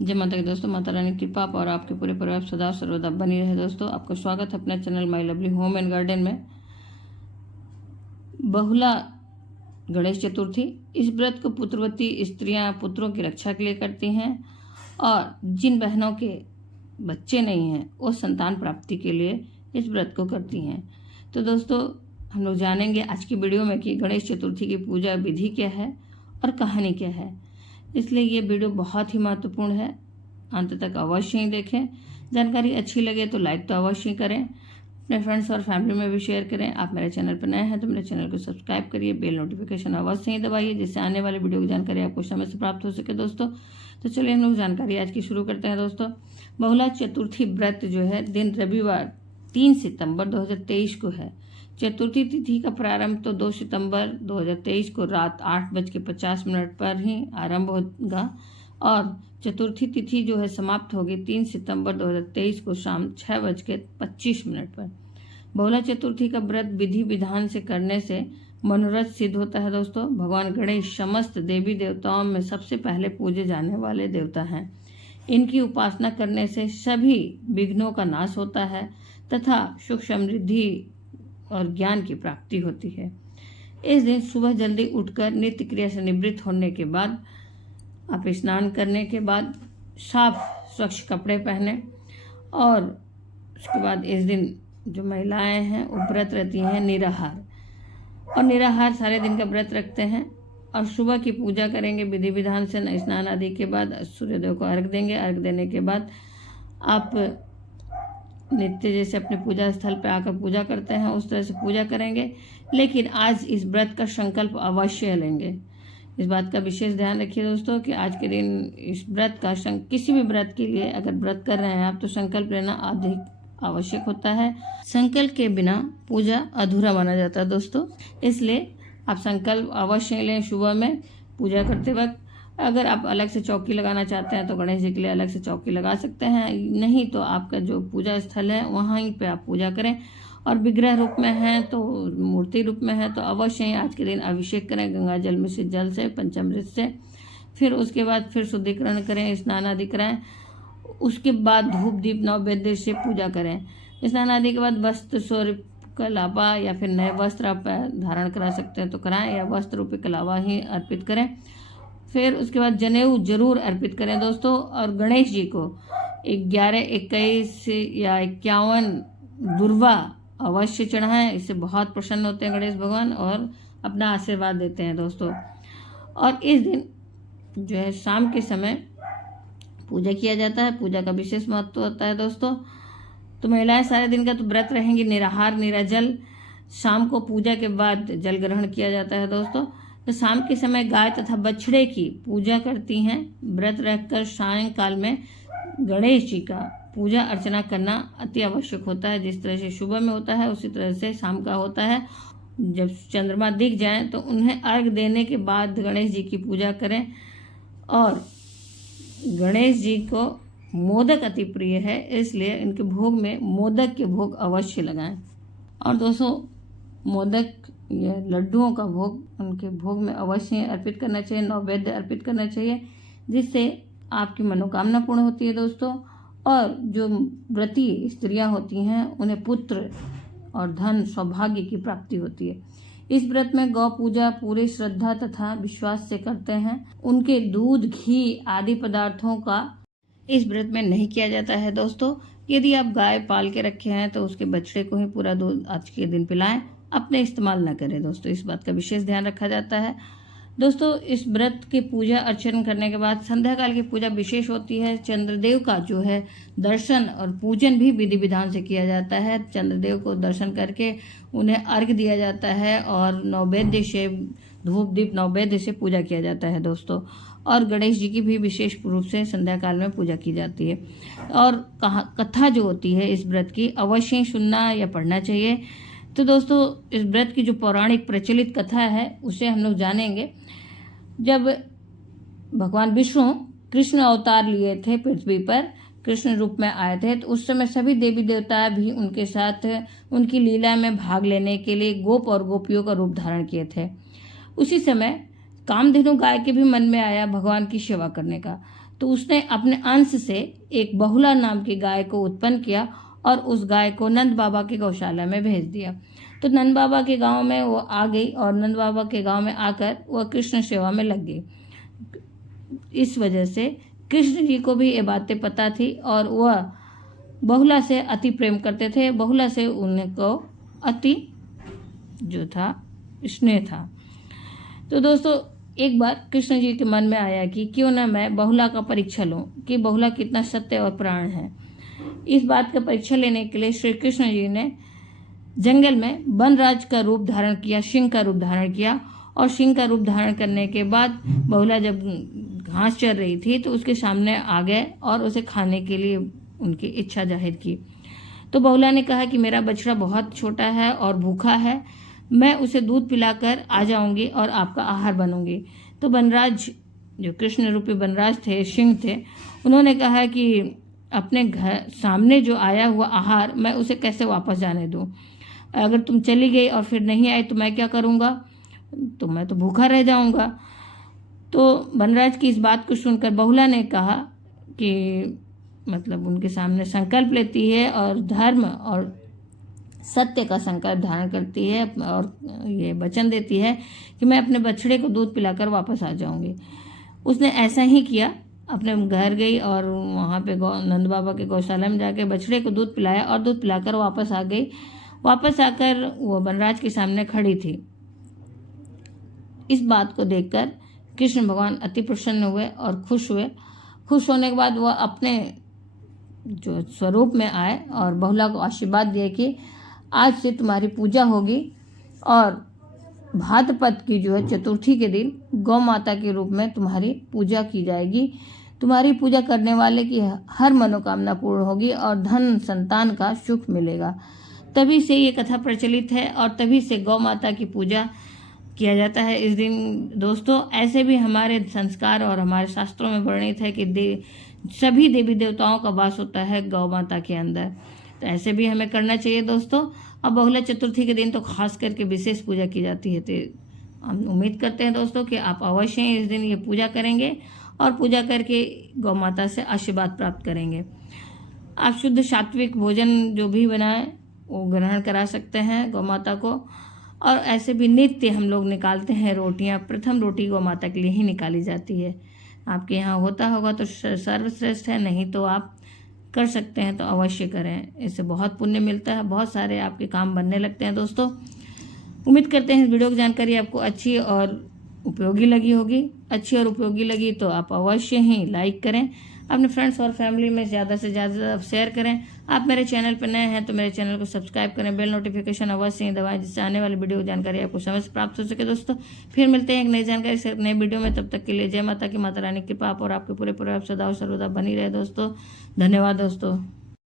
जय माता की दोस्तों, माता रानी की कृपा और आपके पूरे परिवार सदा सर्वदा बनी रहे। दोस्तों, आपका स्वागत है अपने channel my lovely home and garden में। बहुला गणेश चतुर्थी, इस व्रत को पुत्रवती स्त्रियां पुत्रों की रक्षा के लिए करती हैं और जिन बहनों के बच्चे नहीं हैं वो संतान प्राप्ति के लिए इस व्रत को करती हैं। तो दोस्तों, हम लोग जानेंगे आज की वीडियो में कि गणेश चतुर्थी की पूजा विधि क्या है और कहानी क्या है। इसलिए ये वीडियो बहुत ही महत्वपूर्ण है, अंत तक अवश्य ही देखें। जानकारी अच्छी लगे तो लाइक तो अवश्य करें, अपने फ्रेंड्स और फैमिली में भी शेयर करें। आप मेरे चैनल पर नए हैं तो मेरे चैनल को सब्सक्राइब करिए, बेल नोटिफिकेशन अवश्य ही दबाइए जिससे आने वाले वीडियो की जानकारी आपको समय से प्राप्त हो सके। दोस्तों, तो चलिए हम लोग जानकारी आज की शुरू करते हैं। दोस्तों, बहुला चतुर्थी व्रत जो है दिन रविवार 3 सितंबर 2023 को है। चतुर्थी तिथि का प्रारंभ तो 2 सितंबर 2023 को रात 8:50 पर ही आरंभ होगा और चतुर्थी तिथि जो है समाप्त होगी 3 सितंबर 2023 को शाम 6:25 पर। बहुला चतुर्थी का व्रत विधि विधान से करने से मनोरथ सिद्ध होता है। दोस्तों, भगवान गणेश समस्त देवी देवताओं में सबसे पहले पूजे जाने वाले देवता हैं। इनकी उपासना करने से सभी विघ्नों का नाश होता है तथा सुख समृद्धि और ज्ञान की प्राप्ति होती है। इस दिन सुबह जल्दी उठकर नित्य क्रिया से निवृत्त होने के बाद आप स्नान करने के बाद साफ स्वच्छ कपड़े पहने और उसके बाद इस दिन जो महिलाएं हैं वो व्रत रहती हैं निराहार, और निराहार सारे दिन का व्रत रखते हैं और सुबह की पूजा करेंगे विधि विधान से। स्नान आदि के बाद सूर्यदेव को अर्घ देंगे। अर्घ देने के बाद आप नित्य जैसे अपने पूजा स्थल पर आकर पूजा करते हैं उस तरह से पूजा करेंगे, लेकिन आज इस व्रत का संकल्प अवश्य लेंगे। इस बात का विशेष ध्यान रखिए दोस्तों कि आज के दिन इस व्रत का किसी भी व्रत के लिए अगर व्रत कर रहे हैं आप तो संकल्प लेना अधिक आवश्यक होता है। संकल्प के बिना पूजा अधूरा माना जाता है दोस्तों, इसलिए आप संकल्प अवश्य लें सुबह में पूजा करते वक्त। अगर आप अलग से चौकी लगाना चाहते हैं तो गणेश जी के लिए अलग से चौकी लगा सकते हैं, नहीं तो आपका जो पूजा स्थल है वहीं पे आप पूजा करें। और विग्रह रूप में है तो मूर्ति रूप में है तो अवश्य ही आज के दिन अभिषेक करें गंगा जल में से जल से पंचामृत से। फिर उसके बाद फिर शुद्धिकरण करें, स्नान आदि कराएं। उसके बाद धूप दीप नैवेद्य से पूजा करें। स्नान आदि के बाद वस्त्र स्वरूप कलावा या फिर नए वस्त्र आप धारण करा सकते हैं तो कराएं, या वस्त्र रूपी कलावा ही अर्पित करें। फिर उसके बाद जनेऊ जरूर अर्पित करें दोस्तों। और गणेश जी को 11, 21 या 51 दुर्वा अवश्य चढ़ाएं। इससे बहुत प्रसन्न होते हैं गणेश भगवान और अपना आशीर्वाद देते हैं दोस्तों। और इस दिन जो है शाम के समय पूजा किया जाता है। पूजा का विशेष महत्व होता है दोस्तों। तो महिलाएं सारे दिन का तो व्रत रहेंगी निराहार निराजल। शाम को पूजा के बाद जल ग्रहण किया जाता है दोस्तों। तो शाम के समय गाय तथा बछड़े की पूजा करती हैं। व्रत रखकर सायंकाल में गणेश जी का पूजा अर्चना करना अति आवश्यक होता है। जिस तरह से सुबह में होता है उसी तरह से शाम का होता है। जब चंद्रमा दिख जाए तो उन्हें अर्घ देने के बाद गणेश जी की पूजा करें। और गणेश जी को मोदक अति प्रिय है, इसलिए इनके भोग में मोदक के भोग अवश्य लगाएं। और दोस्तों, मोदक या लड्डुओं का भोग उनके भोग में अवश्य अर्पित करना चाहिए, नैवेद्य अर्पित करना चाहिए, जिससे आपकी मनोकामना पूर्ण होती है दोस्तों। और जो व्रती स्त्रियां होती हैं उन्हें पुत्र और धन सौभाग्य की प्राप्ति होती है। इस व्रत में गौ पूजा पूरे श्रद्धा तथा विश्वास से करते हैं। उनके दूध घी आदि पदार्थों का इस व्रत में नहीं किया जाता है दोस्तों। यदि आप गाय पाल के रखे हैं तो उसके बछड़े को ही पूरा दूध आज के दिन पिलाएं, अपने इस्तेमाल न करें दोस्तों। इस बात का विशेष ध्यान रखा जाता है दोस्तों। इस व्रत की पूजा अर्चन करने के बाद संध्या काल की पूजा विशेष होती है। चंद्रदेव का जो है दर्शन और पूजन भी विधि विधान से किया जाता है। चंद्रदेव को दर्शन करके उन्हें अर्घ दिया जाता है और नैवेद्य से धूप दीप नैवेद्य से पूजा किया जाता है दोस्तों। और गणेश जी की भी विशेष रूप से संध्या काल में पूजा की जाती है। और कथा जो होती है इस व्रत की अवश्य सुनना या पढ़ना चाहिए। तो दोस्तों, इस व्रत की जो पौराणिक प्रचलित कथा है उसे हम लोग जानेंगे। जब भगवान विष्णु कृष्ण अवतार लिए थे पृथ्वी पर, कृष्ण रूप में आए थे, तो उस समय सभी देवी देवता भी उनके साथ उनकी लीला में भाग लेने के लिए गोप और गोपियों का रूप धारण किए थे। उसी समय कामधेनु गाय के भी मन में आया भगवान की सेवा करने का। तो उसने अपने अंश से एक बहुला नाम की गाय को उत्पन्न किया और उस गाय को नंद बाबा की गौशाला में भेज दिया। तो नंद बाबा के गांव में वो आ गई और नंद बाबा के गांव में आकर वह कृष्ण सेवा में लग गई। इस वजह से कृष्ण जी को भी ये बातें पता थी और वह बहुला से अति प्रेम करते थे। बहुला से उनको अति जो था स्नेह था। तो दोस्तों एक बार कृष्ण जी के मन में आया कि क्यों ना मैं बहुला का परीक्षा लूं कि बहुला कितना सत्य और प्राण है। इस बात का परीक्षा लेने के लिए श्री कृष्ण जी ने जंगल में वनराज का रूप धारण किया, सिंह का रूप धारण किया। और सिंह का रूप धारण करने के बाद बहुला जब घास चर रही थी तो उसके सामने आ गए और उसे खाने के लिए उनकी इच्छा जाहिर की। तो बहुला ने कहा कि मेरा बछड़ा बहुत छोटा है और भूखा है, मैं उसे दूध पिलाकर आ जाऊंगी और आपका आहार बनूंगी। तो वनराज जो कृष्ण रूपी वनराज थे, सिंह थे, उन्होंने कहा कि अपने घर सामने जो आया हुआ आहार मैं उसे कैसे वापस जाने दूं? अगर तुम चली गई और फिर नहीं आई तो मैं क्या करूंगा? तो मैं तो भूखा रह जाऊंगा। तो वनराज की इस बात को सुनकर बहुला ने कहा कि मतलब उनके सामने संकल्प लेती है और धर्म और सत्य का संकल्प धारण करती है और ये वचन देती है कि मैं अपने बछड़े को दूध पिलाकर वापस आ जाऊंगी। उसने ऐसा ही किया, अपने घर गई और वहाँ पे नंद बाबा के गौशाला में जाके बछड़े को दूध पिलाया और दूध पिलाकर वापस आ गई। वापस आकर वो वनराज के सामने खड़ी थी। इस बात को देखकर कृष्ण भगवान अति प्रसन्न हुए और खुश हुए। खुश होने के बाद वह अपने जो स्वरूप में आए और बहुला को आशीर्वाद दिए कि आज से तुम्हारी पूजा होगी और भाद्रपद की जो है चतुर्थी के दिन गौ माता के रूप में तुम्हारी पूजा की जाएगी। तुम्हारी पूजा करने वाले की हर मनोकामना पूर्ण होगी और धन संतान का सुख मिलेगा। तभी से ये कथा प्रचलित है और तभी से गौ माता की पूजा किया जाता है इस दिन। दोस्तों ऐसे भी हमारे संस्कार और हमारे शास्त्रों में वर्णित है कि सभी देवी देवताओं का वास होता है गौ माता के अंदर। तो ऐसे भी हमें करना चाहिए दोस्तों। अब बहुला चतुर्थी के दिन तो खास करके विशेष पूजा की जाती है। तो हम उम्मीद करते हैं दोस्तों कि आप अवश्य इस दिन ये पूजा करेंगे और पूजा करके गौ माता से आशीर्वाद प्राप्त करेंगे। आप शुद्ध सात्विक भोजन जो भी बनाए वो ग्रहण करा सकते हैं गौ माता को। और ऐसे भी नित्य हम लोग निकालते हैं रोटियां। प्रथम रोटी गौ माता के लिए ही निकाली जाती है। आपके यहाँ होता होगा तो सर्वश्रेष्ठ है, नहीं तो आप कर सकते हैं तो अवश्य करें। इससे बहुत पुण्य मिलता है, बहुत सारे आपके काम बनने लगते हैं दोस्तों। उम्मीद करते हैं इस वीडियो की जानकारी आपको अच्छी और उपयोगी लगी होगी। अच्छी और उपयोगी लगी तो आप अवश्य ही लाइक करें, अपने फ्रेंड्स और फैमिली में ज़्यादा से ज़्यादा शेयर करें। आप मेरे चैनल पर नए हैं तो मेरे चैनल को सब्सक्राइब करें, बेल नोटिफिकेशन अवश्य ही दबाएं जिससे आने वाली वीडियो की जानकारी आपको समय से प्राप्त हो सके। दोस्तों फिर मिलते हैं एक नई जानकारी से नई वीडियो में। तब तक के लिए जय माता की, माता रानी की कृपा आप और आपके पूरे परिवार सदा और सर्वदा बनी रहे दोस्तों। धन्यवाद दोस्तों।